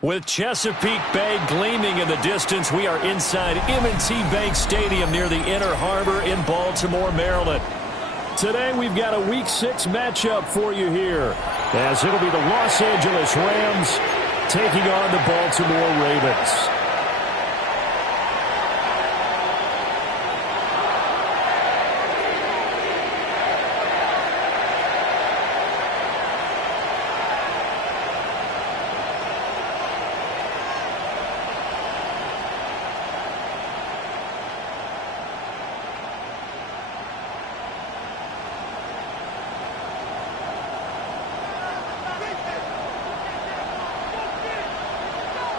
With Chesapeake Bay gleaming in the distance, we are inside M&T Bank Stadium near the Inner Harbor in Baltimore, Maryland. Today we've got a Week 6 matchup for you here, as it'll be the Los Angeles Rams taking on the Baltimore Ravens.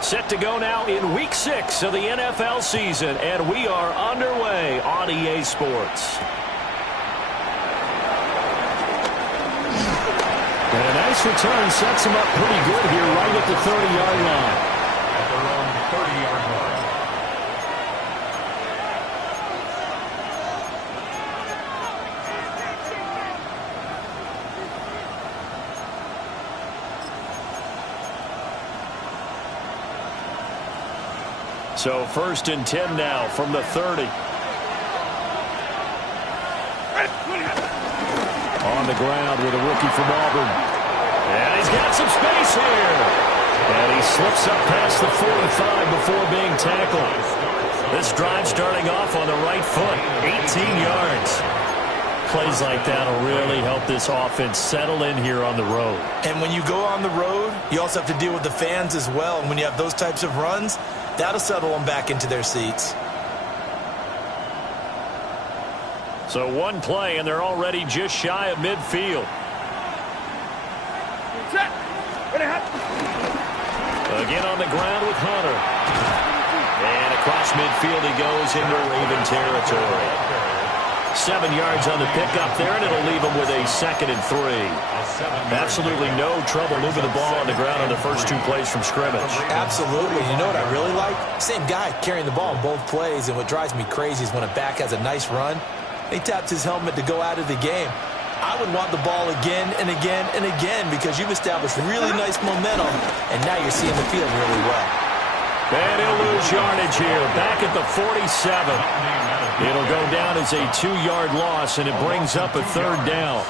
Set to go now in Week 6 of the NFL season, and we are underway on EA Sports. And a nice return sets him up pretty good here right at the 30-yard line. At their own 30-yard line. So 1st and 10 now from the 30. On the ground with a rookie from Auburn. And he's got some space here. And he slips up past the 45 before being tackled. This drive starting off on the right foot. 18 yards. Plays like that will really help this offense settle in here on the road. And when you go on the road, you also have to deal with the fans as well. And when you have those types of runs, that'll settle them back into their seats. So one play, and they're already just shy of midfield. Again on the ground with Hunter. And across midfield he goes into Raven territory. 7 yards on the pickup there, and it'll leave him with a 2nd and 3. Absolutely no trouble moving the ball on the ground on the first 2 plays from scrimmage. Absolutely. You know what I really like? Same guy carrying the ball in both plays, and what drives me crazy is when a back has a nice run, he taps his helmet to go out of the game. I would want the ball again and again and again because you've established really nice momentum, and now you're seeing the field really well. And he'll lose yardage here, back at the 47. It'll go down as a 2-yard loss, and it brings up a 3rd down.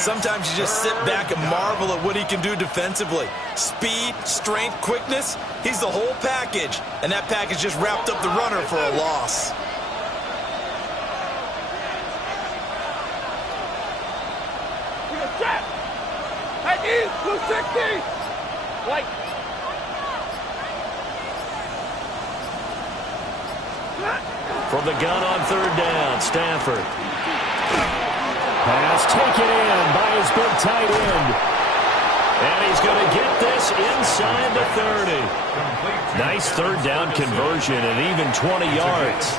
Sometimes you just sit back and marvel at what he can do defensively. Speed, strength, quickness, he's the whole package. And that package just wrapped up the runner for a loss. Hey, 260! Like. From the gun on 3rd down, Stafford. Pass taken in by his big tight end. And he's going to get this inside the 30. Nice 3rd down conversion and even 20 yards.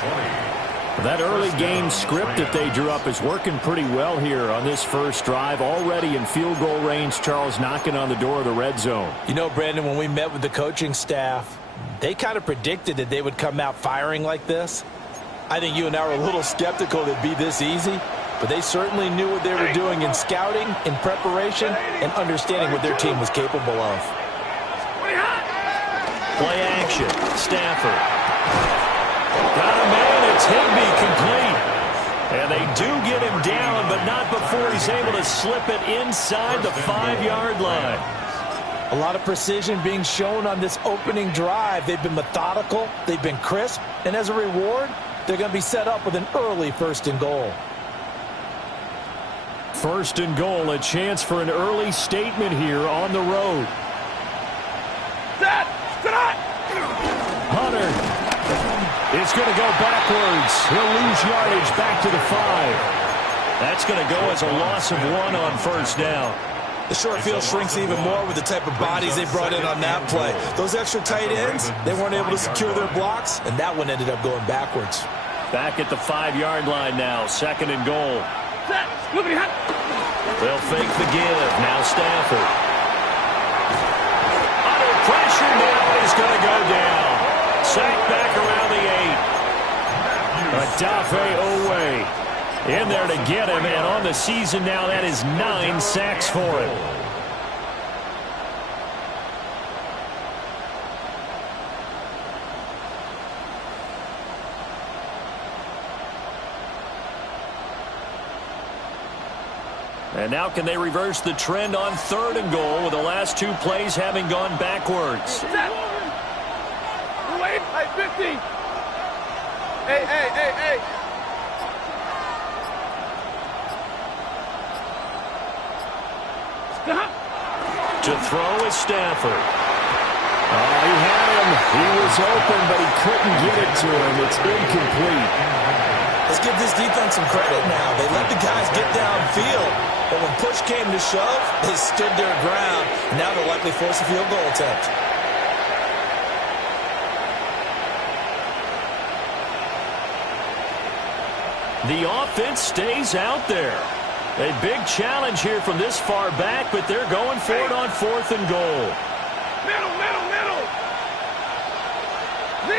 That early game script that they drew up is working pretty well here on this first drive. Already in field goal range, Charles knocking on the door of the red zone. You know, Brandon, when we met with the coaching staff, they kind of predicted that they would come out firing like this. I think you and I were a little skeptical it'd be this easy, but they certainly knew what they were doing in scouting, in preparation, and understanding what their team was capable of. Play action. Stafford. Got a man. It's Higbee complete. And they do get him down, but not before he's able to slip it inside the 5-yard line. A lot of precision being shown on this opening drive. They've been methodical. They've been crisp. And as a reward, they're going to be set up with an early 1st and goal. 1st and goal, a chance for an early statement here on the road. Hunter. he's going to go backwards. He'll lose yardage back to the 5. That's going to go as a loss of 1 on first down. The short field shrinks even more with the type of bodies they brought in on that play. Those extra tight ends, they weren't able to secure their blocks, and that one ended up going backwards. Back at the 5-yard line now, 2nd and goal. They'll fake the give. Now Stafford. Under pressure now, he's going to go down. Sacked back around the 8. Adafe Owe in there to get him, and on the season now, that is 9 sacks for him. And now can they reverse the trend on 3rd and goal with the last 2 plays having gone backwards? Wait, 50. Hey. To throw is Stafford. He had him. He was open, but he couldn't get it to him. It's incomplete. Let's give this defense some credit now. They let the guys get downfield, but when push came to shove, they stood their ground. Now they'll likely force a field goal attempt. The offense stays out there. A big challenge here from this far back, but they're going for it on 4th and goal. Middle. 0.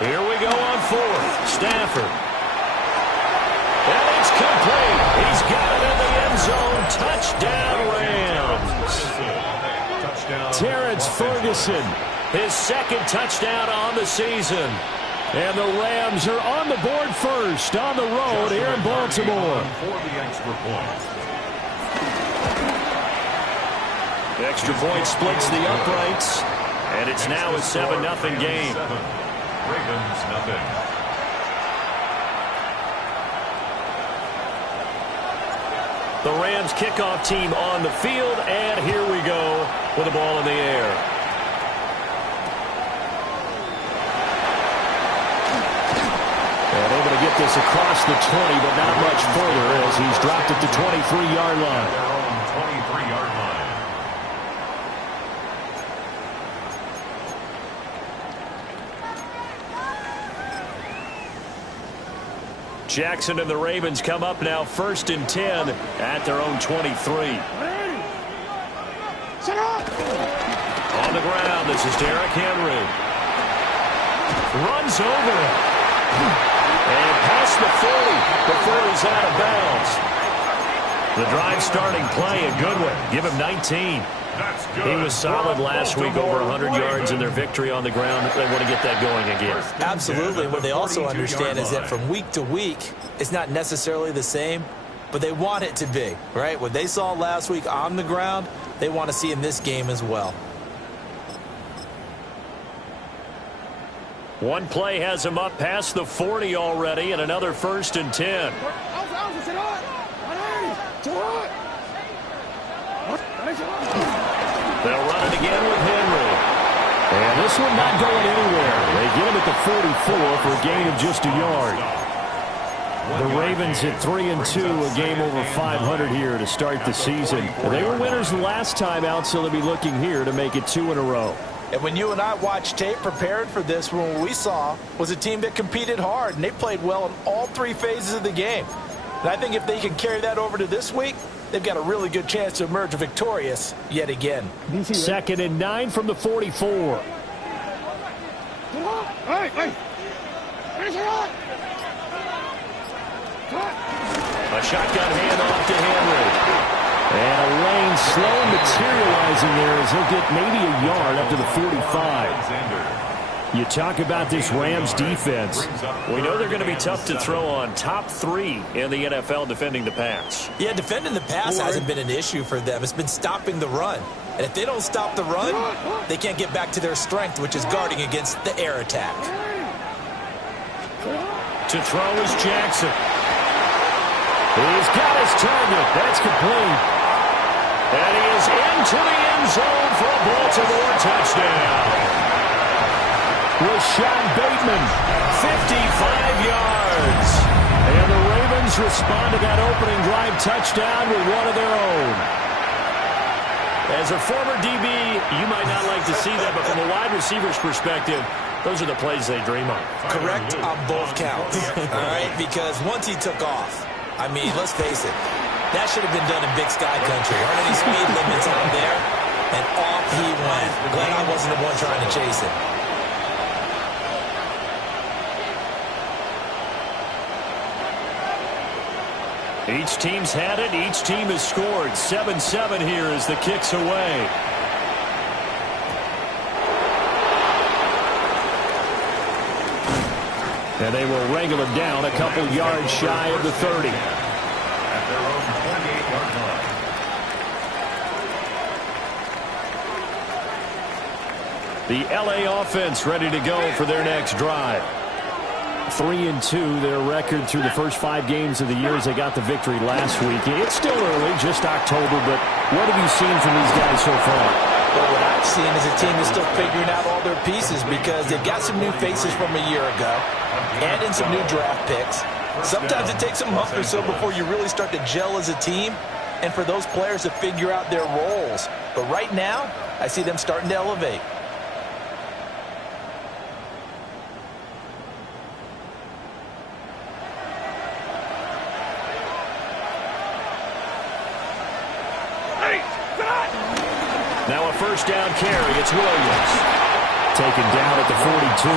Here we go on 4th. Stafford. And it's complete. He's got it in the end zone. Touchdown, Rams. Terrence Ferguson, his 2nd touchdown on the season. And the Rams are on the board first on the road here in Baltimore. The extra point splits the uprights, and it's now a 7-0 game. Ravens nothing. The Rams kickoff team on the field, and here we go with the ball in the air. And able to get this across the 20, but not much further as he's dropped at the 23-yard line. Their own 23-yard line. Jackson and the Ravens come up now 1st and 10 at their own 23. On the ground, this is Derrick Henry. Runs over him. And past the 40 before he's out of bounds. The drive starting play, a good one. Give him 19. He was solid last week, over 100 yards in their victory on the ground. They want to get that going again. Absolutely. What they also understand is that from week to week, it's not necessarily the same, but they want it to be, right? What they saw last week on the ground, they want to see in this game as well. One play has him up past the 40 already, and another 1st and 10. They'll run it again with Henry. And this one not going anywhere. They get him at the 44 for a gain of just a yard. The Ravens at 3-2, a game over 500 here to start the season. They were winners the last time out, so they'll be looking here to make it 2 in a row. And when you and I watched tape prepared for this, what we saw was a team that competed hard, and they played well in all 3 phases of the game. And I think if they can carry that over to this week, they've got a really good chance to emerge victorious yet again. 2nd and 9 from the 44. A shotgun handoff to Henry. And a lane slow materializing there as he'll get maybe a yard up to the 45. You talk about this Rams defense. We know they're going to be tough to throw on. Top 3 in the NFL defending the pass. Yeah, defending the pass hasn't been an issue for them. It's been stopping the run. And if they don't stop the run, they can't get back to their strength, which is guarding against the air attack. To throw is Jackson. He's got his target. That's complete. And he is into the end zone for a Baltimore touchdown. Rashad Bateman, 55 yards. And the Ravens respond to that opening drive touchdown with one of their own. As a former DB, you might not like to see that, but from a wide receiver's perspective, those are the plays they dream of. Correct on both counts, all right? Because once he took off, I mean, let's face it, that should have been done in Big Sky Country. Aren't any speed limits on there? And off he went. Glad I wasn't the one trying to chase him. Each team's had it. Each team has scored. 7-7 here as the kick's away. And they will wrangle him down a couple yards shy of the 30. At their own 28-yard line. The LA offense ready to go for their next drive. 3-2, their record through the first 5 games of the year as they got the victory last week. It's still early, just October, but what have you seen from these guys so far? Well, what I've seen is a team that's still figuring out all their pieces because they've got some new faces from a year ago and in some new draft picks. Sometimes it takes a month or so before you really start to gel as a team and for those players to figure out their roles. But right now, I see them starting to elevate. Now a first down carry. It's Williams. Taken down at the 42.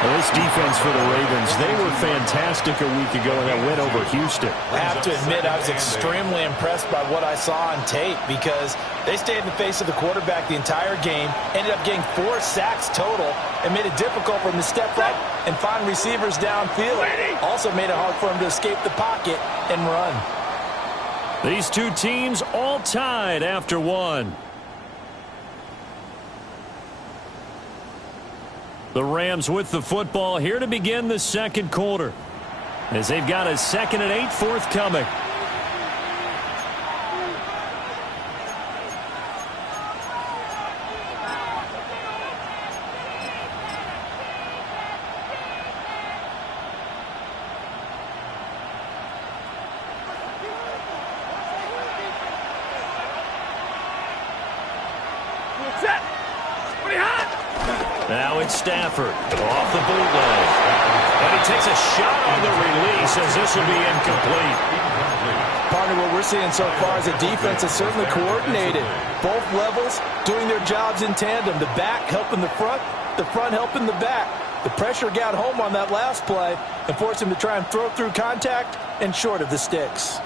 Well, this defense for the Ravens, they were fantastic a week ago in that win over Houston. I have to admit, I was extremely impressed by what I saw on tape because they stayed in the face of the quarterback the entire game, ended up getting 4 sacks total, and made it difficult for him to step up and find receivers downfield. Also made it hard for him to escape the pocket and run. These two teams all tied after one. The Rams with the football here to begin the second quarter as they've got a 2nd and 8 forthcoming. Now it's Stafford off the bootleg. And he takes a shot on the release as this will be incomplete. Partner, what we're seeing so far is a defense that's certainly coordinated. Both levels doing their jobs in tandem. The back helping the front helping the back. The pressure got home on that last play and forced him to try and throw through contact and short of the sticks.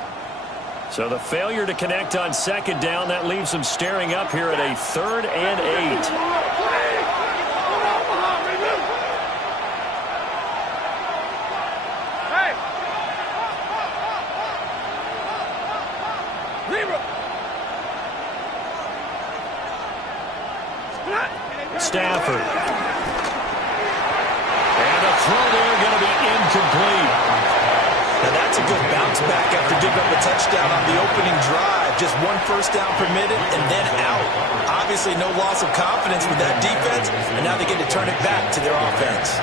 So the failure to connect on 2nd down, that leaves them staring up here at a 3rd and 8. Stafford. And a throw there going to be incomplete. Now that's a good bounce back after giving up a touchdown on the opening drive. Just 1 first down permitted and then out. Obviously no loss of confidence with that defense, and now they get to turn it back to their offense.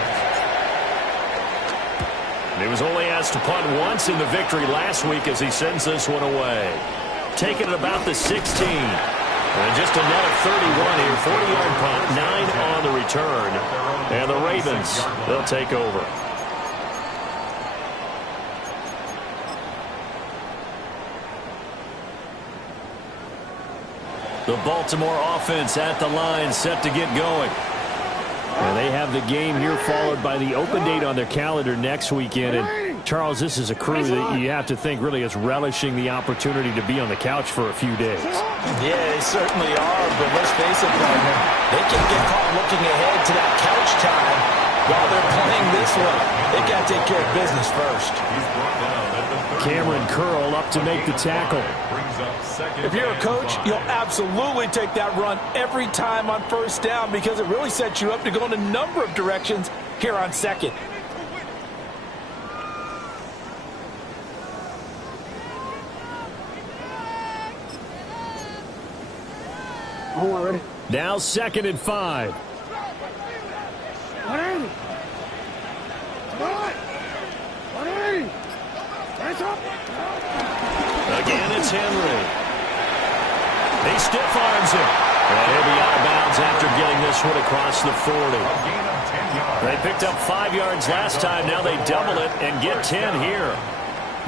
And he was only asked to punt once in the victory last week as he sends this one away. Taking it about the 16. And just a net of 31 here. 40-yard punt, 9 on the return. And the Ravens, they'll take over. The Baltimore offense at the line, set to get going. And they have the game here followed by the open date on their calendar next weekend. And Charles, this is a crew that you have to think really is relishing the opportunity to be on the couch for a few days. Yeah, they certainly are, but let's face it, partner, they can get caught looking ahead to that couch time while they're playing this one. They got to take care of business first. Cameron Curl up to make the tackle. If you're a coach, you'll absolutely take that run every time on first down because it really sets you up to go in a number of directions here on 2nd. Now 2nd and 5. Again, it's Henry. He stiff arms him. And he'll be out of bounds after getting this one across the 40. They picked up 5 yards last time. Now they double it and get 10 here.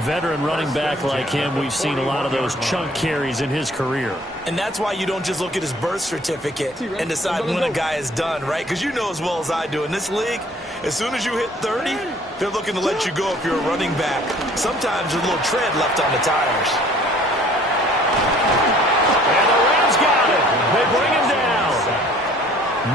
Veteran running back like him, we've seen a lot of those chunk carries in his career. And that's why you don't just look at his birth certificate and decide when a guy is done, right? Because you know as well as I do, in this league, as soon as you hit 30, they're looking to let you go if you're a running back. Sometimes there's a little tread left on the tires. And the Rams got it. They bring him down.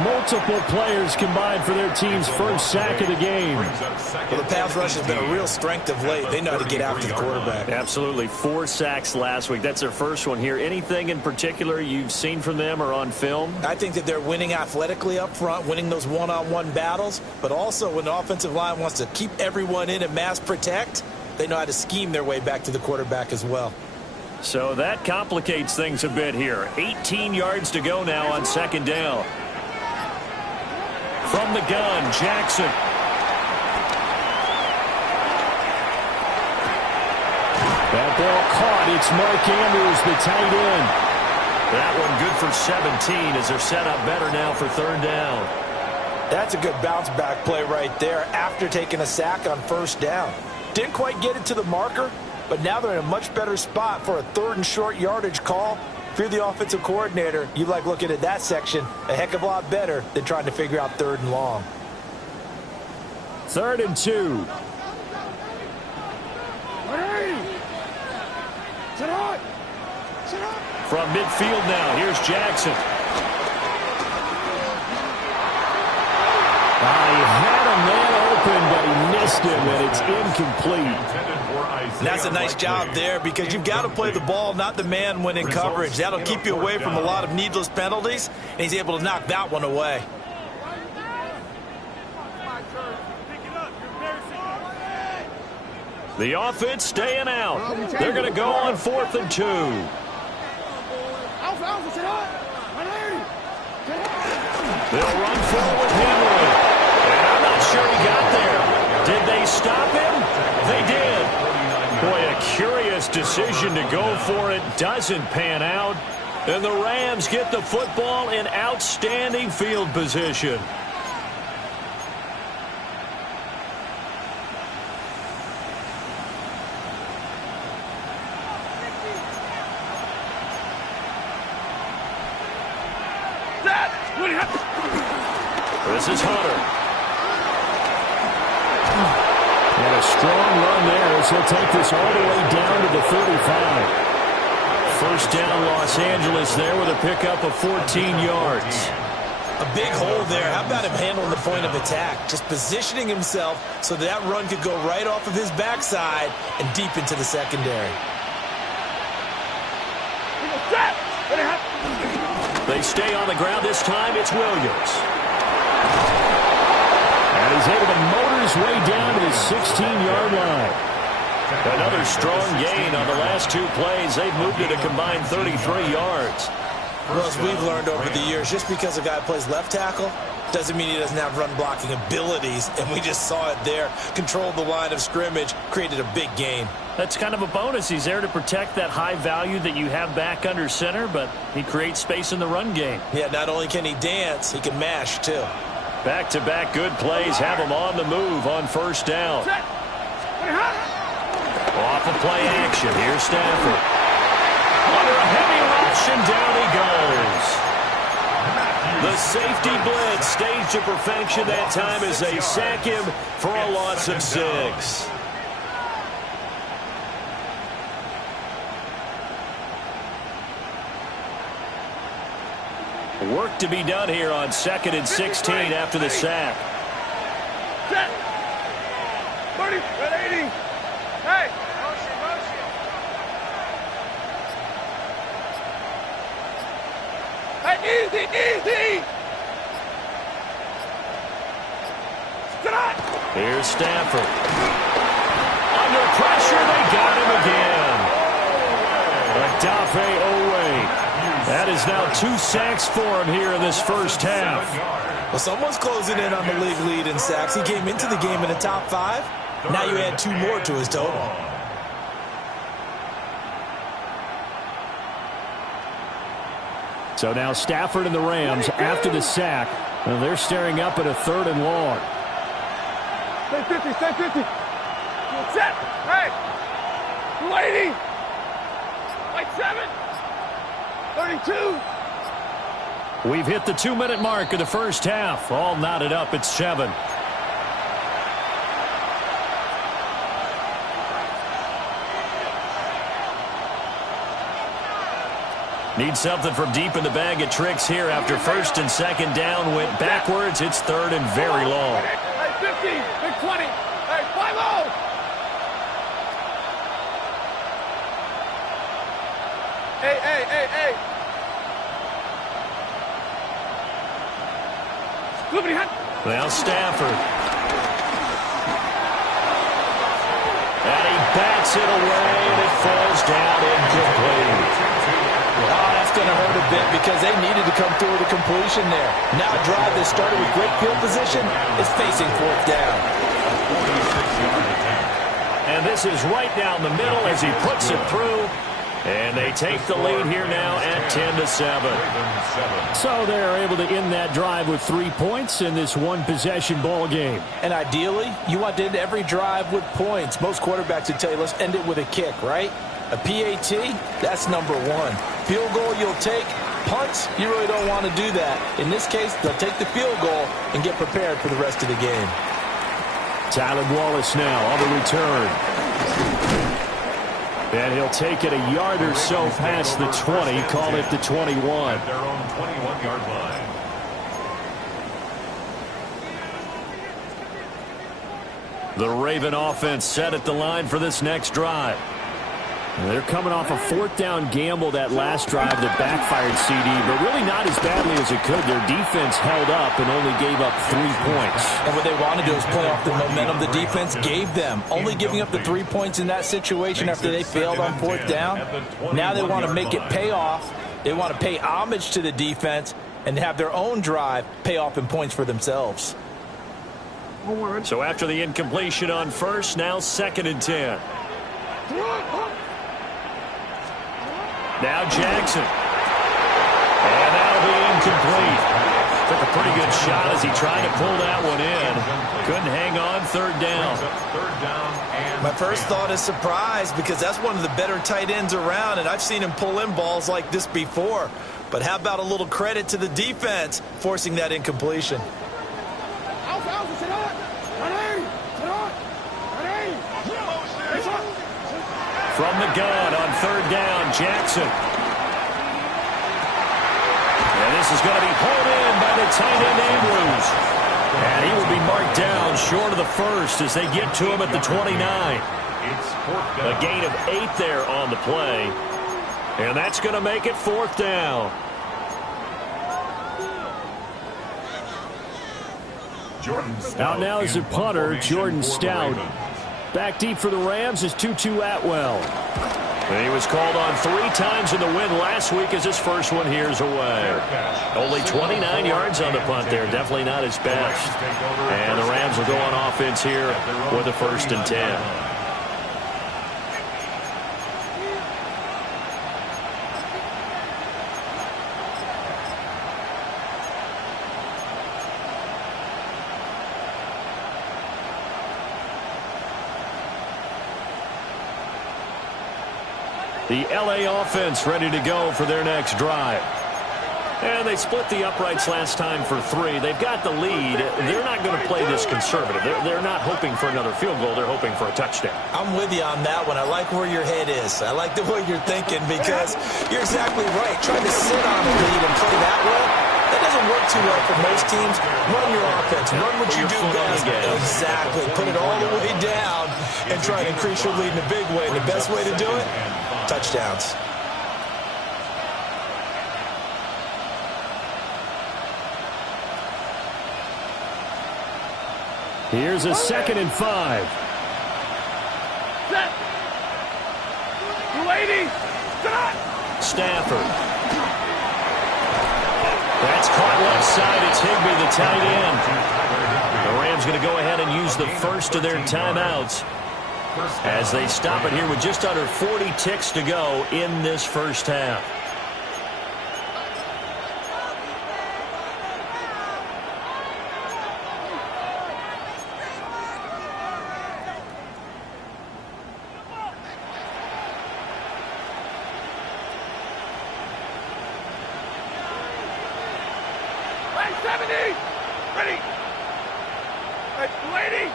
Multiple players combined for their team's first sack of the game. Well, the pass rush has been a real strength of late. They know how to get after the quarterback. Absolutely. 4 sacks last week. That's their first one here. Anything in particular you've seen from them or on film? I think that they're winning athletically up front, winning those one-on-one battles, but also when the offensive line wants to keep everyone in and mass protect, they know how to scheme their way back to the quarterback as well. So that complicates things a bit here. 18 yards to go now on second down. From the gun, Jackson. That ball caught. It's Mark Andrews, the tight end. That one good for 17 as they're set up better now for third down. That's a good bounce back play right there after taking a sack on first down. Didn't quite get it to the marker, but now they're in a much better spot for a third and short yardage call. If you're the offensive coordinator, you like looking at that section a heck of a lot better than trying to figure out third and long. 3rd and 2. From midfield now, here's Jackson. He had a man open, but he missed him, and it's incomplete. That's a nice job there because you've got to play the ball, not the man when in coverage. That'll keep you away from a lot of needless penalties, and he's able to knock that one away. The offense staying out. They're going to go on 4th and 2. They'll run forward with Henry. And I'm not sure he got there. Did they stop him? They did. Boy, a curious decision to go for it. Doesn't pan out. And the Rams get the football in outstanding field position. This is Hunter. And a strong run there as he'll take this all the way down to the 35. First down, Los Angeles there with a pickup of 14 yards. A big hole there. How about him handling the point of attack? Just positioning himself so that run could go right off of his backside and deep into the secondary. They stay on the ground this time. It's Williams. And he's able to motor his way down to the 16-yard line. Another strong gain on the last 2 plays. They've moved it a combined 33 yards. Well, as we've learned over the years, just because a guy plays left tackle doesn't mean he doesn't have run-blocking abilities, and we just saw it there. Controlled the line of scrimmage, created a big gain. That's kind of a bonus. He's there to protect that high value that you have back under center, but he creates space in the run game. Yeah, not only can he dance, he can mash, too. Back-to-back good plays have him on the move on first down. Off of play action. Here's Stafford. Under a heavy rush, and down he goes. The safety blitz staged to perfection that time as they sack him for a loss of 6. Work to be done here on 2nd and 16 after the sack. Set. 30, 80. Hey. Hey, easy, easy. Here's Stafford. Under pressure, they got him again. Adafe Owe. That is now 2 sacks for him here in this first half. Well, someone's closing in on the league lead in sacks. He came into the game in the top 5. Now you add 2 more to his total. So now Stafford and the Rams, after the sack, they're staring up at a 3rd and long. Stay 50, stay 50. Set. Hey. 280. Like 7. 32. We've hit the 2-minute mark of the first half. All knotted up at 7. Need something from deep in the bag of tricks here after 1st and 2nd down. Went backwards. It's 3rd and very long. Hey, 50. Big 20. Hey, 5-0. Hey. Now Stafford. And he bats it away, and it falls down incomplete. Oh, that's going to hurt a bit because they needed to come through with a completion there. Now a drive that started with great field position is facing 4th down. And this is right down the middle as he puts it through. And they take the lead here now at 10-7. So they're able to end that drive with 3 points in this one-possession ball game. And ideally, you want to end every drive with points. Most quarterbacks would tell you, let's end it with a kick, right? A PAT, that's number 1. Field goal you'll take. Punts, you really don't want to do that. In this case, they'll take the field goal and get prepared for the rest of the game. Tyler Wallace now on the return. And he'll take it a yard or so past the 20, call it the 21. At their own 21-yard line. The Raven offense set at the line for this next drive. They're coming off a 4th down gamble that last drive that backfired CD, but really not as badly as it could. Their defense held up and only gave up 3 points. And what they want to do is play off the momentum the defense gave them. Only giving up the 3 points in that situation after they failed on 4th down. Now they want to make it pay off. They want to pay homage to the defense and have their own drive pay off in points for themselves. So after the incompletion on 1st, now 2nd and 10. Now Jackson. And that'll be incomplete. Took a pretty good shot as he tried to pull that one in. Couldn't hang on, 3rd down. My first thought is surprise because that's one of the better tight ends around, and I've seen him pull in balls like this before. But how about a little credit to the defense forcing that incompletion? From the gun on 3rd down, Jackson. And this is going to be pulled in by the tight end Andrews. And he will be marked down short of the 1st as they get to him at the 29. A gain of 8 there on the play. And that's going to make it 4th down. Out now is the punter, Jordan Stout. Back deep for the Rams is Tutu Atwell. And he was called on 3 times in the win last week as his first one here's away. Only 29 yards on the punt there. Definitely not his best. And the Rams will go on offense here with a 1st and 10. The LA offense ready to go for their next drive. And they split the uprights last time for 3. They've got the lead. They're not going to play this conservative. They're not hoping for another field goal. They're hoping for a touchdown. I'm with you on that one. I like where your head is. I like the way you're thinking because you're exactly right. Trying to sit on a lead and play that way, that doesn't work too well for most teams. Run your offense. Run what you do best. Exactly. Put it all the way down and try to increase your lead in a big way. And the best way to do it? Touchdowns. Here's a 2nd and 5. Set. 280. Stafford. That's caught left side. It's Higbee, the tight end. The Rams going to go ahead and use the first of their timeouts as they stop it here with just under 40 ticks to go in this first half. 70. Ready. Hey, lady.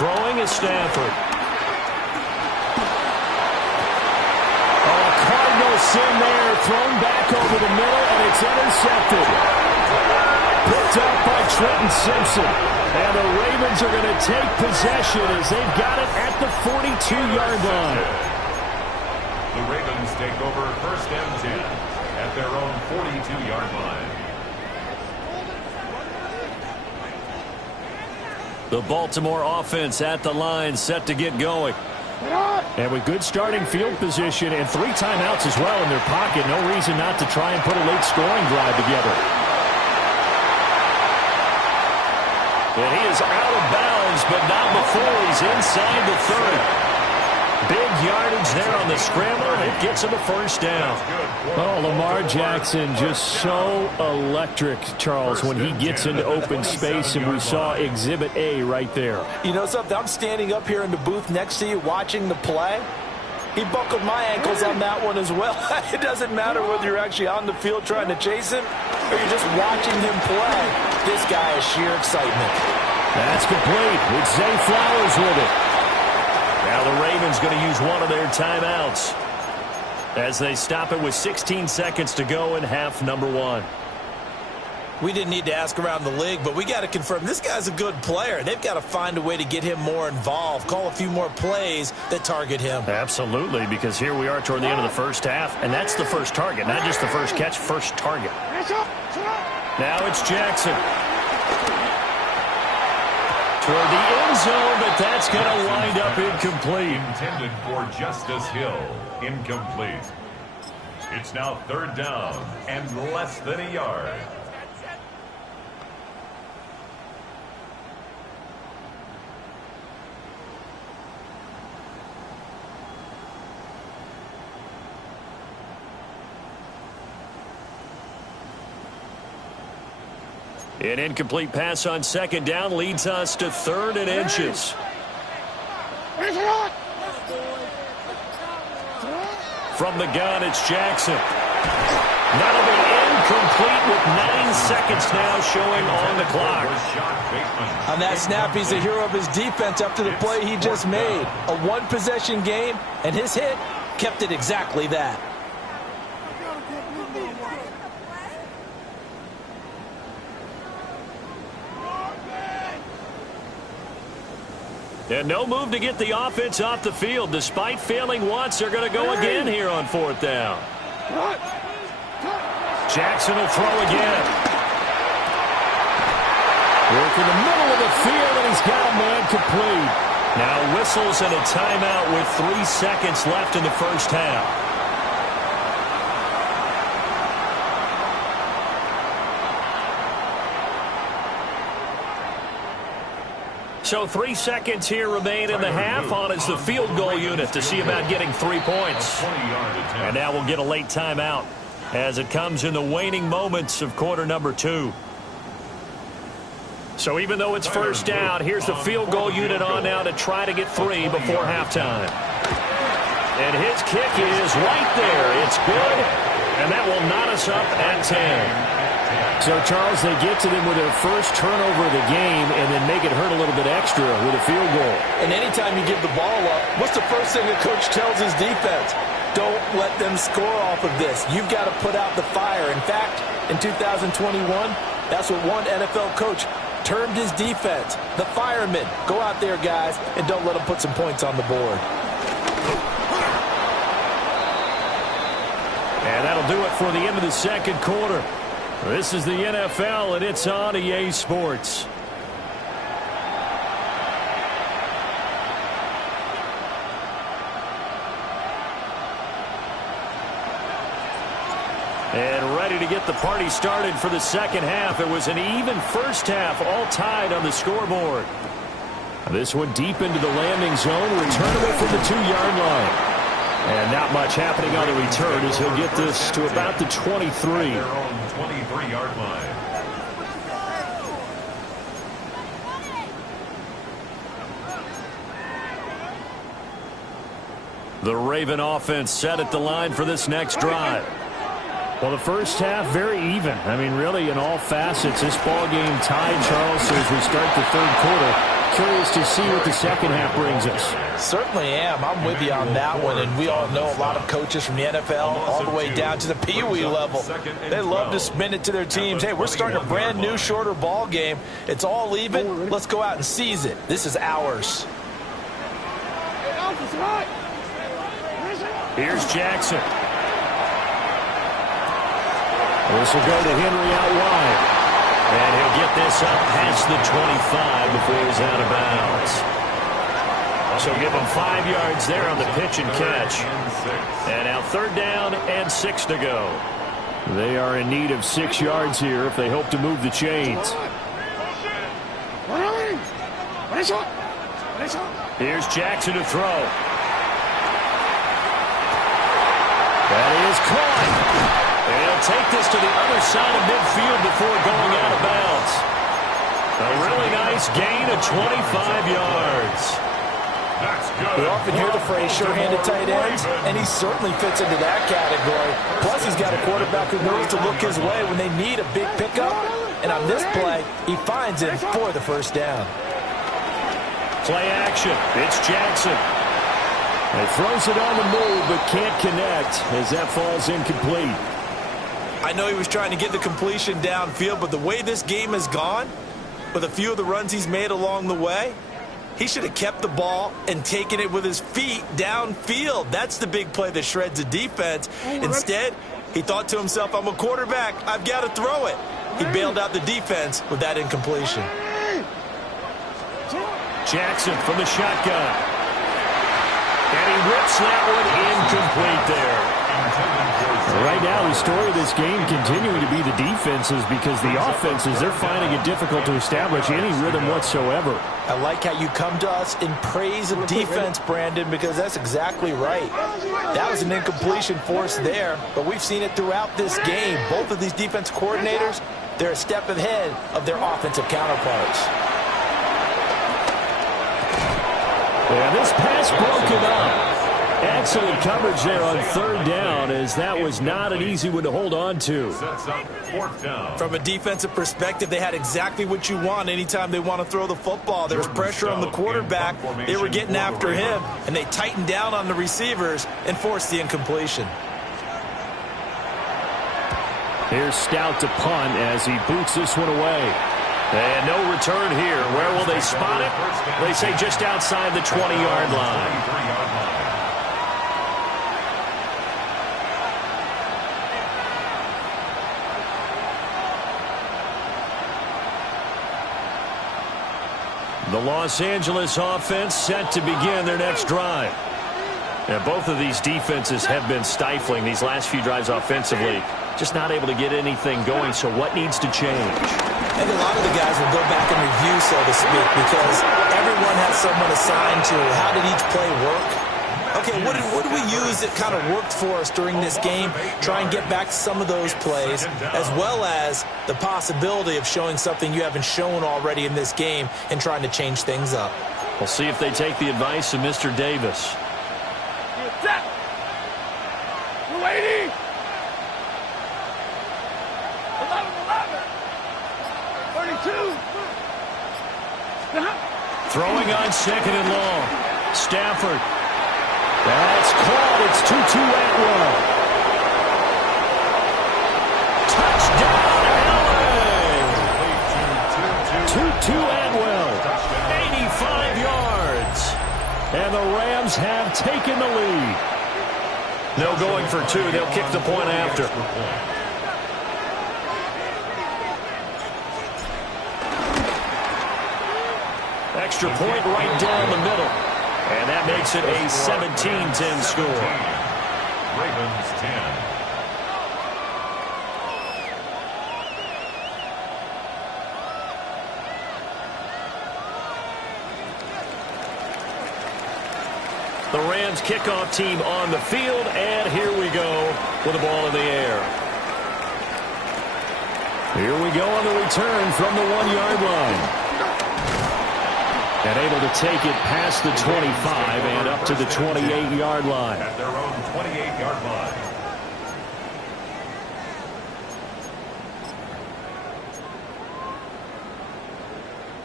Throwing is Stafford. Oh, Cardinals in there, thrown back over the middle, and it's intercepted. Picked up by Trenton Simpson. And the Ravens are going to take possession as they've got it at the 42-yard line. The Ravens take over first and 10 at their own 42-yard line. The Baltimore offense at the line, set to get going. And with good starting field position and 3 timeouts as well in their pocket, no reason not to try and put a late scoring drive together. And he is out of bounds, but not before he's inside the 30. Big yardage there on the scramble, and it gets him a first down. Oh, Lamar Jackson just so electric, Charles, when he gets into open space, and we saw Exhibit A right there. You know something? I'm standing up here in the booth next to you watching the play. He buckled my ankles on that one as well. It doesn't matter whether you're actually on the field trying to chase him or you're just watching him play. This guy is sheer excitement. That's complete. It's Zay Flowers with it. Now the Ravens going to use one of their timeouts as they stop it with 16 seconds to go in half number 1. We didn't need to ask around the league, but we got to confirm this guy's a good player. They've got to find a way to get him more involved, call a few more plays that target him. Absolutely, because here we are toward the end of the first half, and that's the first target, not just the first catch, first target. Now it's Jackson. Toward the end zone, but that's going to wind up incomplete. Intended for Justice Hill. Incomplete. It's now third down and less than a yard. An incomplete pass on second down leads us to 3rd and inches. From the gun, it's Jackson. That'll be incomplete with 9 seconds now showing on the clock. On that snap, he's a hero of his defense after the play he just made. A one-possession game, and his hit kept it exactly that. And no move to get the offense off the field. Despite failing once, they're going to go again here on 4th down. Jackson will throw again. Working the middle of the field, and he's got a man complete. Now whistles and a timeout with 3 seconds left in the first half. So 3 seconds here remain in the half. On is the field goal unit to see about getting 3 points. And now we'll get a late timeout as it comes in the waning moments of quarter number 2. So even though it's first down, here's the field goal unit on now to try to get 3 before halftime. And his kick is right there. It's good, and that will knot us up at 10. So, Charles, they get to them with their first turnover of the game and then make it hurt a little bit extra with a field goal. And anytime you give the ball up, what's the first thing a coach tells his defense? Don't let them score off of this. You've got to put out the fire. In fact, in 2021, that's what one NFL coach termed his defense. The firemen. Go out there, guys, and don't let them put some points on the board. And that'll do it for the end of the second quarter. This is the NFL, and it's on EA Sports. And ready to get the party started for the second half. It was an even first half, all tied on the scoreboard. This one deep into the landing zone, returnable from the 2-yard line. And not much happening on the return as he'll get this to about the 23. Their own 23-yard line. The Raven offense set at the line for this next drive. Well, the first half, very even. I mean, really, in all facets, this ball game tied, Charles, so as we start the third quarter. Curious to see what the second half brings us. Certainly am. I'm with you on that one, and we all know a lot of coaches from the NFL all the way down to the Pee Wee level. They love to spin it to their teams. Hey, we're starting a brand new, shorter ball game. It's all even. Let's go out and seize it. This is ours. Here's Jackson. This will go to Henry out wide. And he'll get this up past the 25 before he's out of bounds. So give him 5 yards there on the pitch and catch. And now 3rd down and 6 to go. They are in need of 6 yards here if they hope to move the chains. Here's Jackson to throw. That is caught. And he'll take this to the other side of midfield before going out of bounds. A really nice gain of 25 yards. We often hear the phrase sure-handed tight ends, and he certainly fits into that category. Plus, he's got a quarterback who knows to look his way when they need a big pickup. And on this play, he finds him for the first down. Play action. It's Jackson. He throws it on the move, but can't connect as that falls incomplete. I know he was trying to get the completion downfield, but the way this game has gone, with a few of the runs he's made along the way, he should have kept the ball and taken it with his feet downfield. That's the big play that shreds a defense. Instead, he thought to himself, I'm a quarterback. I've got to throw it. He bailed out the defense with that incompletion. Jackson from the shotgun. And he rips that one incomplete there. Right now, the story of this game continuing to be the defenses, because the offenses, they're finding it difficult to establish any rhythm whatsoever. I like how you come to us in praise of defense, Brandon, because that's exactly right. That was an incompletion force there, but we've seen it throughout this game. Both of these defense coordinators, they're a step ahead of their offensive counterparts. Yeah, this pass broken up. Excellent coverage there on 3rd down, as that was not an easy one to hold on to. From a defensive perspective, they had exactly what you want anytime they want to throw the football. There was pressure on the quarterback. They were getting after him, and they tightened down on the receivers and forced the incompletion. Here's Stout to punt as he boots this one away. And no return here. Where will they spot it? They say just outside the 20-yard line. The Los Angeles offense set to begin their next drive. Now, both of these defenses have been stifling these last few drives offensively. Just not able to get anything going, so what needs to change? And a lot of the guys will go back and review, so to speak, because everyone has someone assigned to how did each play work. Okay, what did we use that kind of worked for us during this game? Try and get back to some of those plays, as well as the possibility of showing something you haven't shown already in this game and trying to change things up. We'll see if they take the advice of Mr. Davis. Set. 280. 11, 32. Throwing on 2nd and long. Stafford. That's caught. It's 2-2 Atwell. Touchdown, LA! 2-2 Atwell. 85 yards. And the Rams have taken the lead. No going for 2. They'll kick the point after. Extra point right down the middle. And that makes it a 17-10 score. Ravens 10. The Rams kickoff team on the field, and here we go with the ball in the air. Here we go on the return from the 1-yard line. And able to take it past the 25 and up to the 28-yard line. At their own 28-yard line.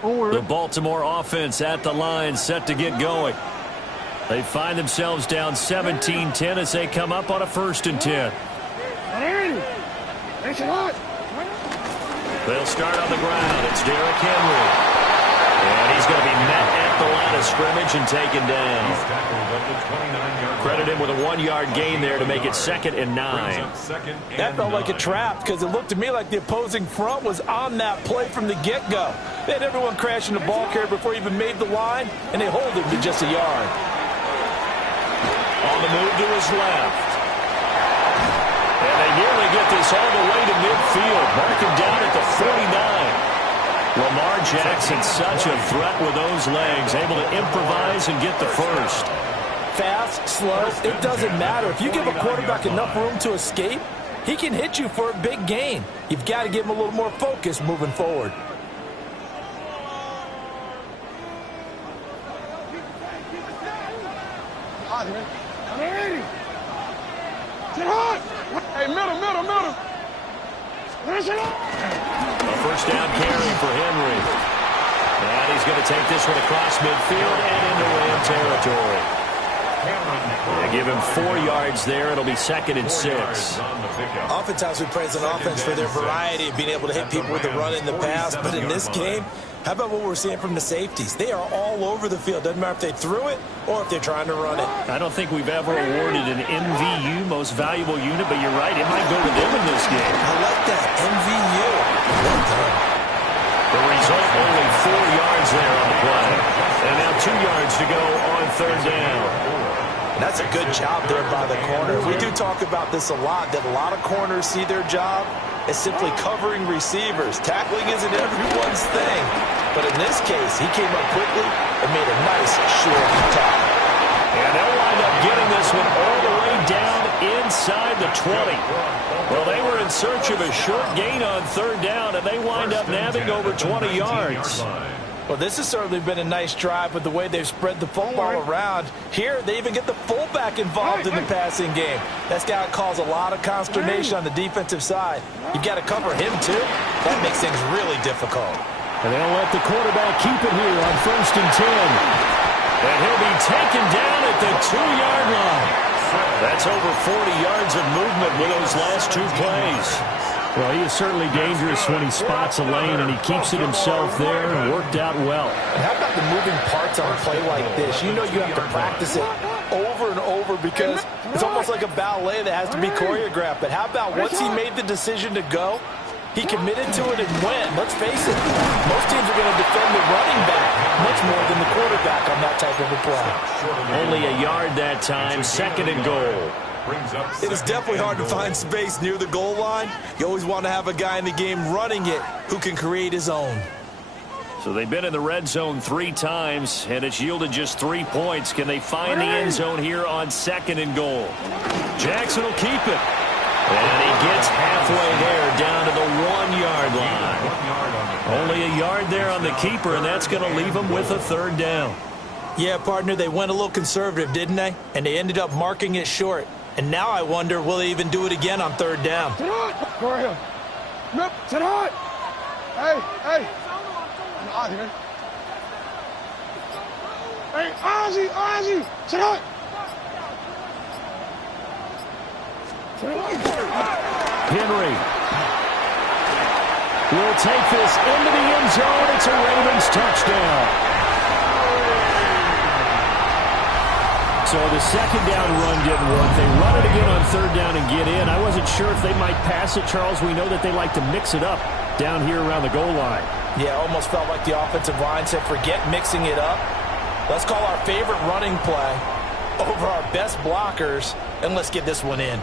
The Baltimore offense at the line, set to get going. They find themselves down 17-10 as they come up on a 1st and 10. They'll start on the ground. It's Derrick Henry. And he's going to be met at the line of scrimmage and taken down. Credit him with a 1-yard gain there to make it 2nd and 9. That felt like a trap because it looked to me like the opposing front was on that play from the get-go. They had everyone crashing the ball carrier before he even made the line, and they hold him to just a yard. On the move to his left. And they nearly get this all the way to midfield. Mark him down at the 49. Lamar Jackson, such a threat with those legs, able to improvise and get the first. Fast, slow, it doesn't matter. If you give a quarterback enough room to escape, he can hit you for a big gain. You've got to give him a little more focus moving forward. Hey, middle. A 1st down carry for Henry. And he's going to take this one across midfield and into Ram territory. They give him 4 yards there. It'll be 2nd and 6. Oftentimes we praise an offense for their variety of being able to hit people with the run in the pass. But in this game, how about what we're seeing from the safeties? They are all over the field. Doesn't matter if they threw it or if they're trying to run it. I don't think we've ever awarded an MVU, most valuable unit, but you're right. It might go to them in this game. I like that. MVU. Well done. The result, only 4 yards there on the play. And now 2 yards to go on 3rd down. And that's a good job there by the corner. We do talk about this a lot, that a lot of corners see their job as simply covering receivers. Tackling isn't everyone's thing. But in this case, he came up quickly and made a nice, short tackle. And they'll wind up getting this one all the way down inside the 20. Well, they were in search of a short gain on 3rd down, and they wind up nabbing over 20 yards. Well, this has certainly been a nice drive with the way they've spread the football around. Here, they even get the fullback involved in the passing game. That's got to cause a lot of consternation on the defensive side. You've got to cover him, too. That makes things really difficult. And they'll let the quarterback keep it here on 1st and 10. And he'll be taken down at the 2-yard line. That's over 40 yards of movement with those last 2 plays. Well, he is certainly dangerous when he spots a lane, and he keeps it himself there and worked out well. And how about the moving parts on a play like this? You know you have to practice it over and over because it's almost like a ballet that has to be choreographed. But how about once he made the decision to go, he committed to it and went. Let's face it, most teams are going to defend the running back much more than the quarterback on that type of a play. Only a yard that time, 2nd and goal. It is definitely hard to find space near the goal line. You always want to have a guy in the game running it who can create his own. So they've been in the red zone 3 times, and it's yielded just 3 points. Can they find the end zone here on 2nd and goal? Jackson will keep it. And he gets halfway there down to the 1-yard line. Only a yard there on the keeper, and that's going to leave him with a 3rd down. Yeah, partner, they went a little conservative, didn't they? And they ended up marking it short. And now I wonder, will they even do it again on 3rd down? Sit hot. Go ahead. Rip, sit hot. Hey. Ozzy, man. Hey, Ozzy. Sit hot. Henry will take this into the end zone. It's a Ravens touchdown. So the 2nd down run didn't work. They run it again on 3rd down and get in. I wasn't sure if they might pass it, Charles. We know that they like to mix it up down here around the goal line. Yeah, almost felt like the offensive line said, forget mixing it up. Let's call our favorite running play over our best blockers, and let's get this one in.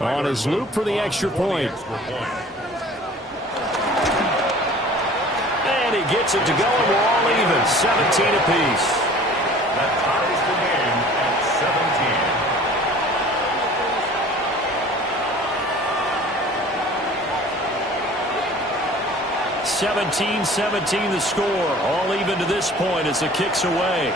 On his loop for the extra point. And he gets it to go, and we're all even. 17 apiece. That ties the game at 17. 17-17 the score. All even to this point as the kick's away.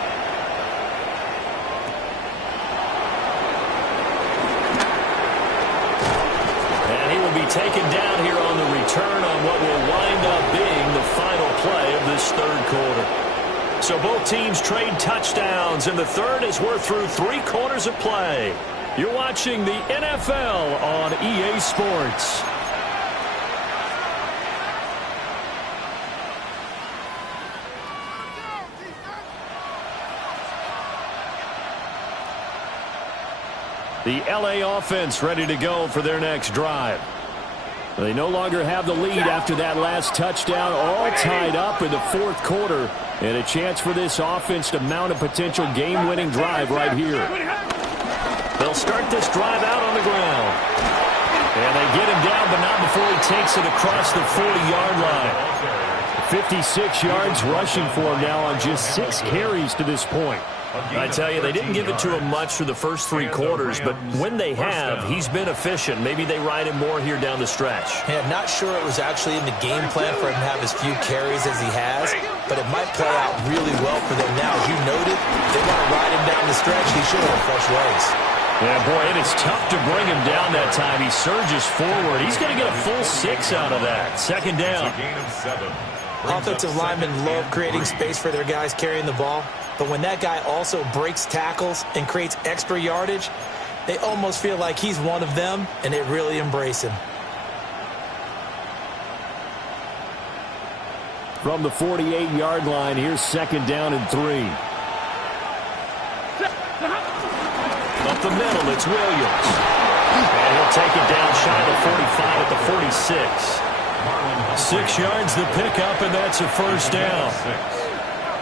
And he will be taken down here on the return on what will wind up being the final play of this third quarter. So both teams trade touchdowns in the third as we're through 3 quarters of play. You're watching the NFL on EA Sports. The LA offense ready to go for their next drive. They no longer have the lead after that last touchdown, all tied up in the fourth quarter, and a chance for this offense to mount a potential game-winning drive right here. They'll start this drive out on the ground. And they get him down, but not before he takes it across the 40-yard line. 56 yards rushing for him now on just 6 carries to this point. I tell you, they didn't give it to him much for the first 3 quarters, but when they have, he's been efficient. Maybe they ride him more here down the stretch. Yeah, not sure it was actually in the game plan for him to have as few carries as he has, but it might play out really well for them now. As you noted, they want to ride him down the stretch. He should have fresh legs. Yeah, boy, it is tough to bring him down that time. He surges forward. He's going to get a full 6 out of that. Second down. Offensive linemen love creating space for their guys carrying the ball, but when that guy also breaks tackles and creates extra yardage, they almost feel like he's one of them, and they really embrace him. From the 48-yard line, here's second down and 3. Up the middle, it's Williams. And he'll take it down shy of the 45 at the 46. 6 yards the pickup, and that's a first down.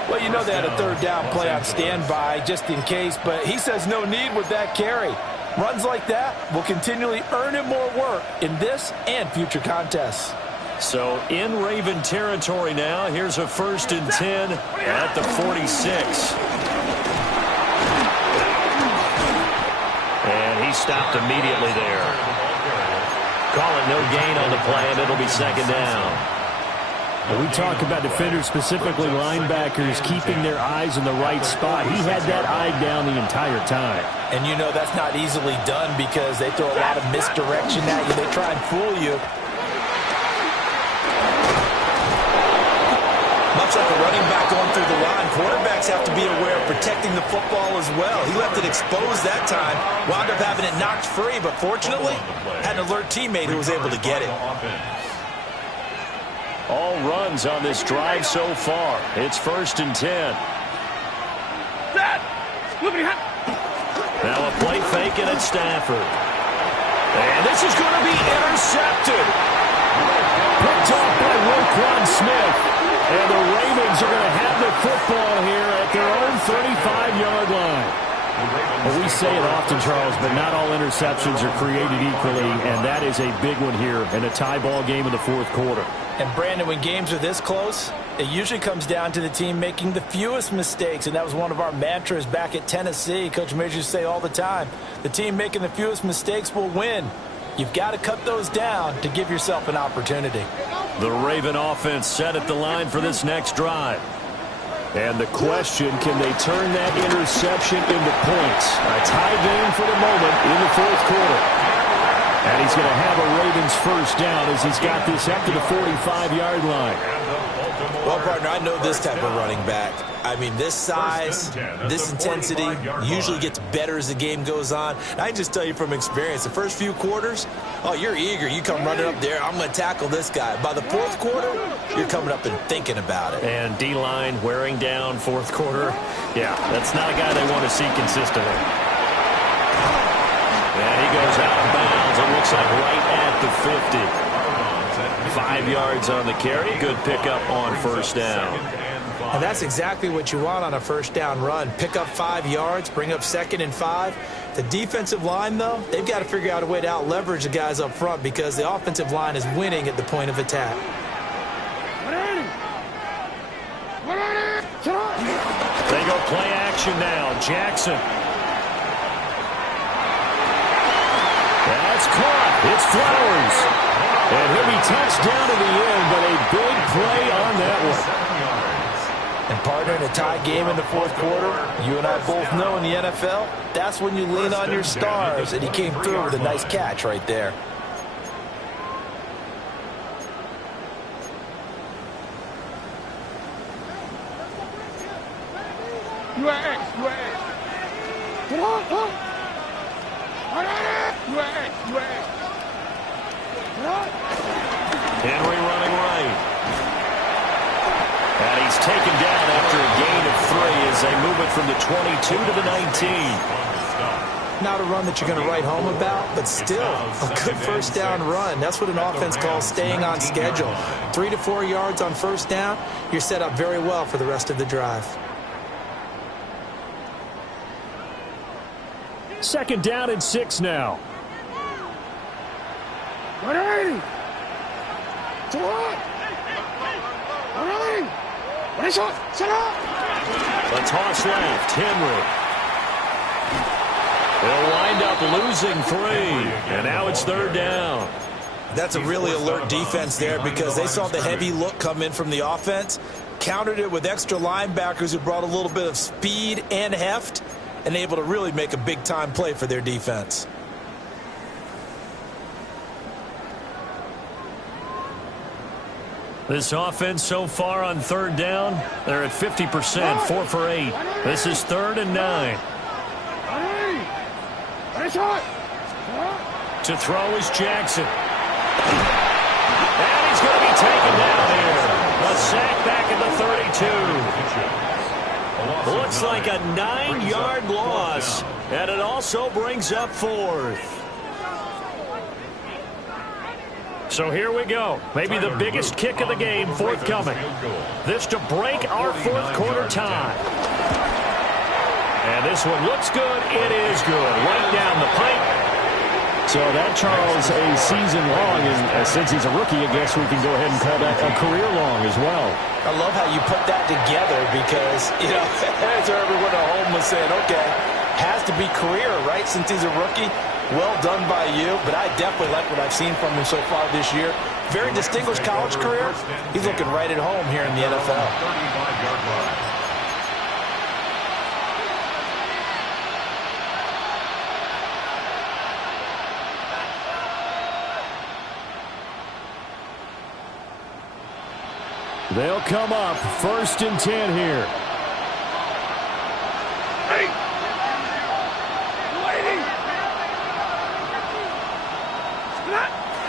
Well, you know they had a third down play on standby just in case, but he says no need with that carry. Runs like that will continually earn him more work in this and future contests. So in Raven territory now, here's a 1st and 10 at the 46. And he stopped immediately there. Call it no gain on the play, and it'll be second down. When we talk about defenders, specifically linebackers, keeping their eyes in the right spot. He had that eye down the entire time. And you know that's not easily done because they throw a lot of misdirection at you. They try and fool you. Much like a running back going through the line, quarterbacks have to be aware of protecting the football as well. He left it exposed that time, wound up having it knocked free, but fortunately, had an alert teammate who was able to get it. All runs on this drive so far. It's 1st and 10. Now a play fake and it's Stafford. And this is going to be intercepted. Picked off by Roquan Smith. And the Ravens are going to have the football here at their own 35-yard line. Well, we say it often, Charles, but not all interceptions are created equally, and that is a big one here in a tie ball game in the fourth quarter. And, Brandon, when games are this close, it usually comes down to the team making the fewest mistakes, and that was one of our mantras back at Tennessee. Coach Majors used to say all the time, the team making the fewest mistakes will win. You've got to cut those down to give yourself an opportunity. The Raven offense set at the line for this next drive. And the question, can they turn that interception into points? A tie game for the moment in the fourth quarter. And he's going to have a Ravens first down as he's got this up to the 45-yard line. Well, partner, I know this type of running back. I mean, this size, this intensity usually gets better as the game goes on. And I can just tell you from experience, the first few quarters, oh, you're eager. You come running up there, I'm going to tackle this guy. By the fourth quarter, you're coming up and thinking about it. And D-line wearing down fourth quarter. Yeah, that's not a guy they want to see consistently. And he goes out of bounds. It looks like right at the 50. 5 yards on the carry. Good pickup on first down. And that's exactly what you want on a first down run. Pick up 5 yards, bring up 2nd and 5. The defensive line, though, they've got to figure out a way to out-leverage the guys up front because the offensive line is winning at the point of attack. They go play action now. Jackson. That's caught. It's Flowers. And he'll be touched down to the end, but a big play on that one. And partner, in a tie game in the fourth quarter, you and I both know in the NFL, that's when you lean on your stars, and he came through with a nice catch right there. UAX. Get on, huh? UAX. Get on. Henry running right. And he's taken down after a gain of 3 as they move it from the 22 to the 19. Not a run that you're going to write home about, but still a good first down run. That's what an offense calls staying on schedule. 3 to 4 yards on first down, you're set up very well for the rest of the drive. Second down and 6 now. 180. To the right. 180. Ready, shot. Set up. The toss left. Henry. They'll wind up losing 3. And now it's third down. That's a really alert defense there because they saw the heavy look come in from the offense, countered it with extra linebackers who brought a little bit of speed and heft, and able to really make a big-time play for their defense. This offense so far on third down, they're at 50%, 4 for 8. This is 3rd and 9. To throw is Jackson. And he's going to be taken down here. A sack back at the 32. Looks like a 9-yard loss. And it also brings up 4th. So here we go. Maybe the biggest kick of the game forthcoming. This to break our fourth quarter tie. And this one looks good. It is good. Right down the pipe. So that, Charles, a season long, and since he's a rookie, I guess we can go ahead and call that a career long as well. I love how you put that together because, you know, as everyone at home was saying, okay, has to be career, right, since he's a rookie. Well done by you, but I definitely like what I've seen from him so far this year. Very distinguished college career. He's looking right at home here in the NFL. They'll come up 1st and 10 here.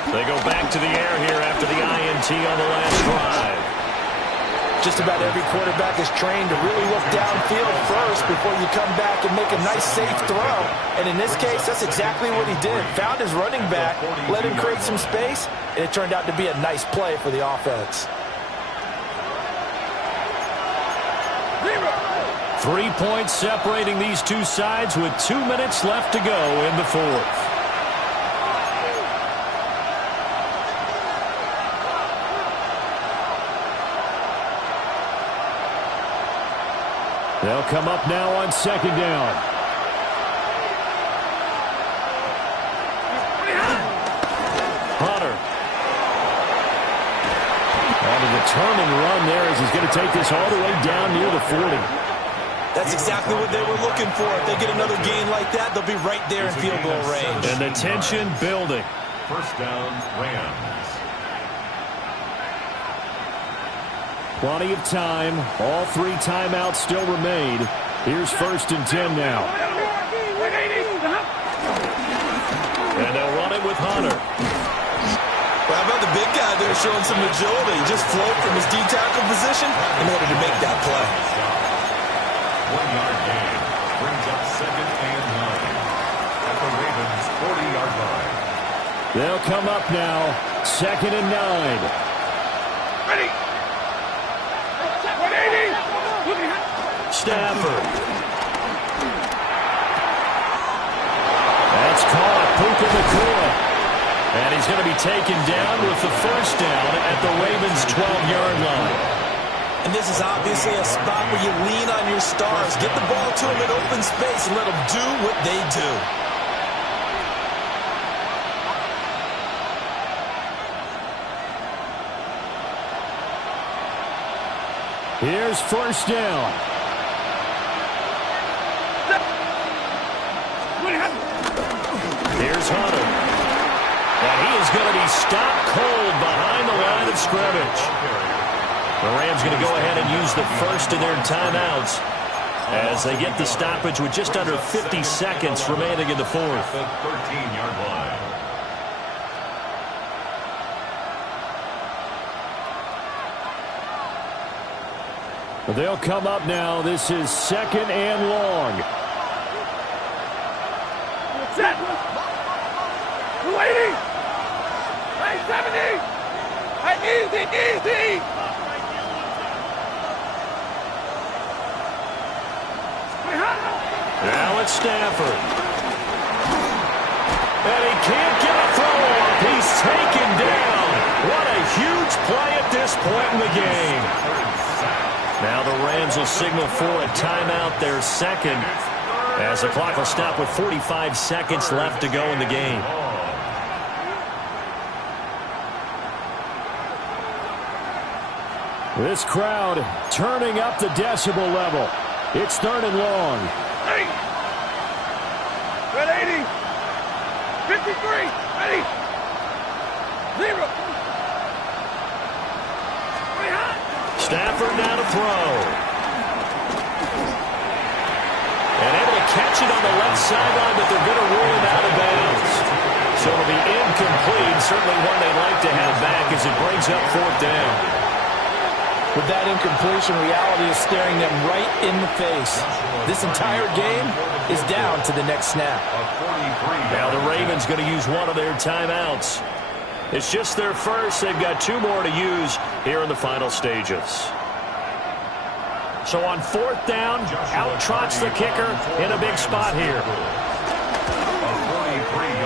They go back to the air here after the INT on the last drive. Just about every quarterback is trained to really look downfield first before you come back and make a nice, safe throw. And in this case, that's exactly what he did. Found his running back, let him create some space, and it turned out to be a nice play for the offense. 3 points separating these two sides with 2 minutes left to go in the fourth. They'll come up now on 2nd down. Hunter. On a determined run there as he's going to take this all the way down near the 40. That's exactly what they were looking for. If they get another gain like that, they'll be right there in field goal range. And the tension building. First down, Rams. Plenty of time. All 3 timeouts still remain. Here's 1st and 10 now. And they'll run it with Hunter. Well, how about the big guy there showing some agility? Just float from his D-tackle position in order to make that play. 1-yard gain brings up 2nd and 9 at the Ravens' 40-yard line. They'll come up now. 2nd and 9. Ready. Stafford. That's caught. Puka Nacua. And he's going to be taken down with the first down at the Ravens' 12-yard line. And this is obviously a spot where you lean on your stars. Get the ball to them in open space and let them do what they do. Here's first down. Here's Hunter. And he is going to be stopped cold behind the line of scrimmage. The Rams going to go ahead and use the first of their timeouts as they get the stoppage with just under 50 seconds remaining in the fourth. The 13-yard line. They'll come up now. This is second and long. Set. 280. Hey, 70. Hey, easy. Now it's Stafford. And he can't get a throw off. He's taken down. What a huge play at this point in the game. Now the Rams will signal for a timeout, their second, as the clock will stop with 45 seconds left to go in the game. This crowd turning up the decibel level. It's third and long. 80. 53. Ready. 0. Stafford now to throw. And able to catch it on the left sideline, but they're going to rule him out of bounds. So it'll be incomplete. Certainly one they'd like to have back as it brings up fourth down. With that incompletion, reality is staring them right in the face. This entire game is down to the next snap. Now the Ravens going to use one of their timeouts. It's just their first. They've got two more to use here in the final stages. So on fourth down, out trots the kicker in a big spot here.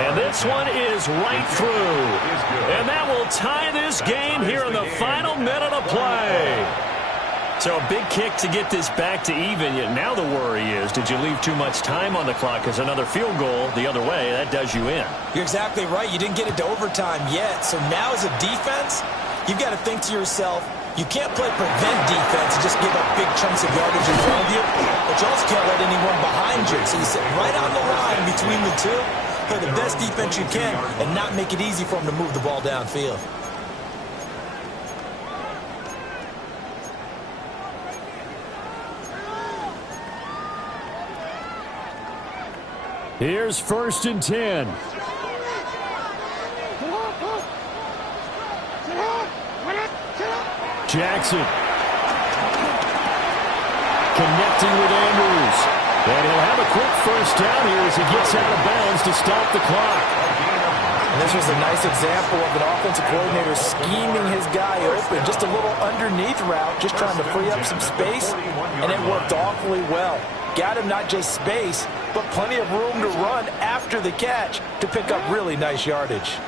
And this one is right through. And that will tie this game here in the final minute of play. So a big kick to get this back to even. Yet now the worry is, did you leave too much time on the clock? Because another field goal the other way, that does you in. You're exactly right. You didn't get it to overtime yet. So now as a defense, you've got to think to yourself, you can't play prevent defense and just give up big chunks of yardage in front of you, but you also can't let anyone behind you. So you sit right on the line between the two, play the best defense you can, and not make it easy for them to move the ball downfield. Here's first and 10. Jackson. Connecting with Andrews. And he'll have a quick first down here as he gets out of bounds to stop the clock. And this was a nice example of an offensive coordinator scheming his guy open. Just a little underneath route, just trying to free up some space, and it worked awfully well. Got him not just space, but plenty of room to run after the catch to pick up really nice yardage.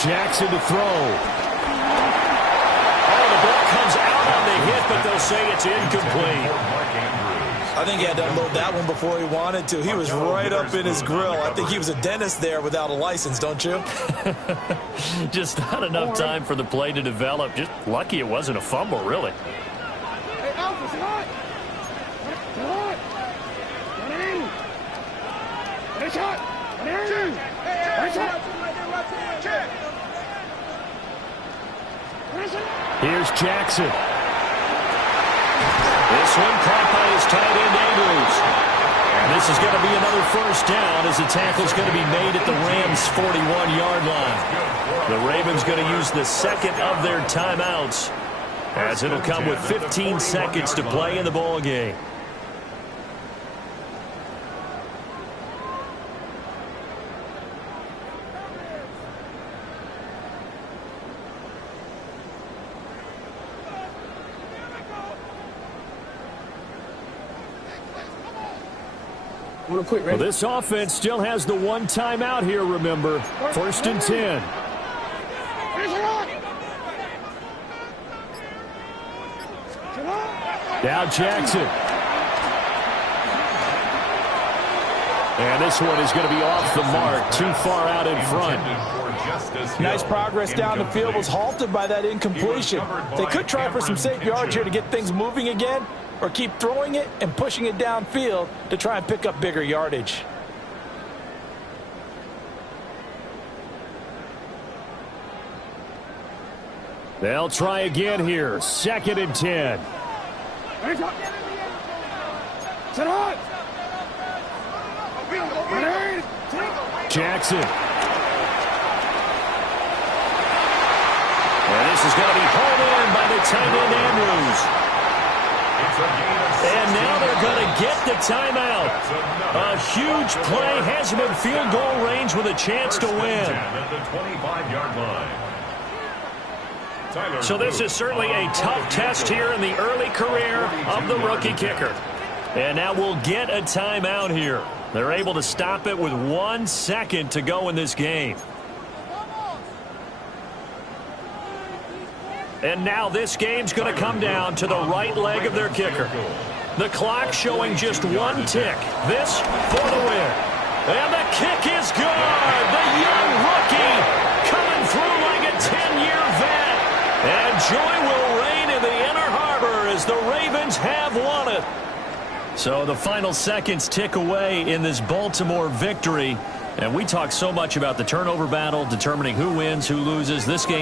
Jackson to throw. The ball comes out on the hit, but they'll say it's incomplete. I think he had to unload that one before he wanted to. He was right up in his grill. I think he was a dentist there without a license, don't you? Just not enough time for the play to develop. Just lucky it wasn't a fumble, really. Hey, Alpha, sit hot. Sit hot. 180. Hey, shot. 180. Hey, shot. Check. Here's Jackson. This one caught by his tight end, Andrews. And this is going to be another first down as the tackle's going to be made at the Rams' 41-yard line. The Ravens going to use the second of their timeouts as it'll come with 15 seconds to play in the ball game. Well, this offense still has the one timeout here, remember. First and 10. Now Jackson. And this one is going to be off the mark, too far out in front. Justice Hill. Nice progress down the field was Incomplete. halted by that incompletion. They could try for some safe yards here to get things moving again, or keep throwing it and pushing it downfield to try and pick up bigger yardage. They'll try again here. 2nd and 10. Jackson. And this is going to be hauled in by the tight end Andrews. And now they're going to get the timeout. A huge play has him in field goal range with a chance to win. At the 25-yard line. So this is certainly a tough test here in the early career of the rookie kicker. And now we'll get a timeout here. They're able to stop it with 1 second to go in this game. And now this game's going to come down to the right leg of their kicker. The clock showing just 1 tick. This for the win. And the kick is good. The young rookie coming through like a 10-year vet. And joy will reign in the Inner Harbor as the Ravens have won it. So the final seconds tick away in this Baltimore victory. And we talk so much about the turnover battle, determining who wins, who loses. This game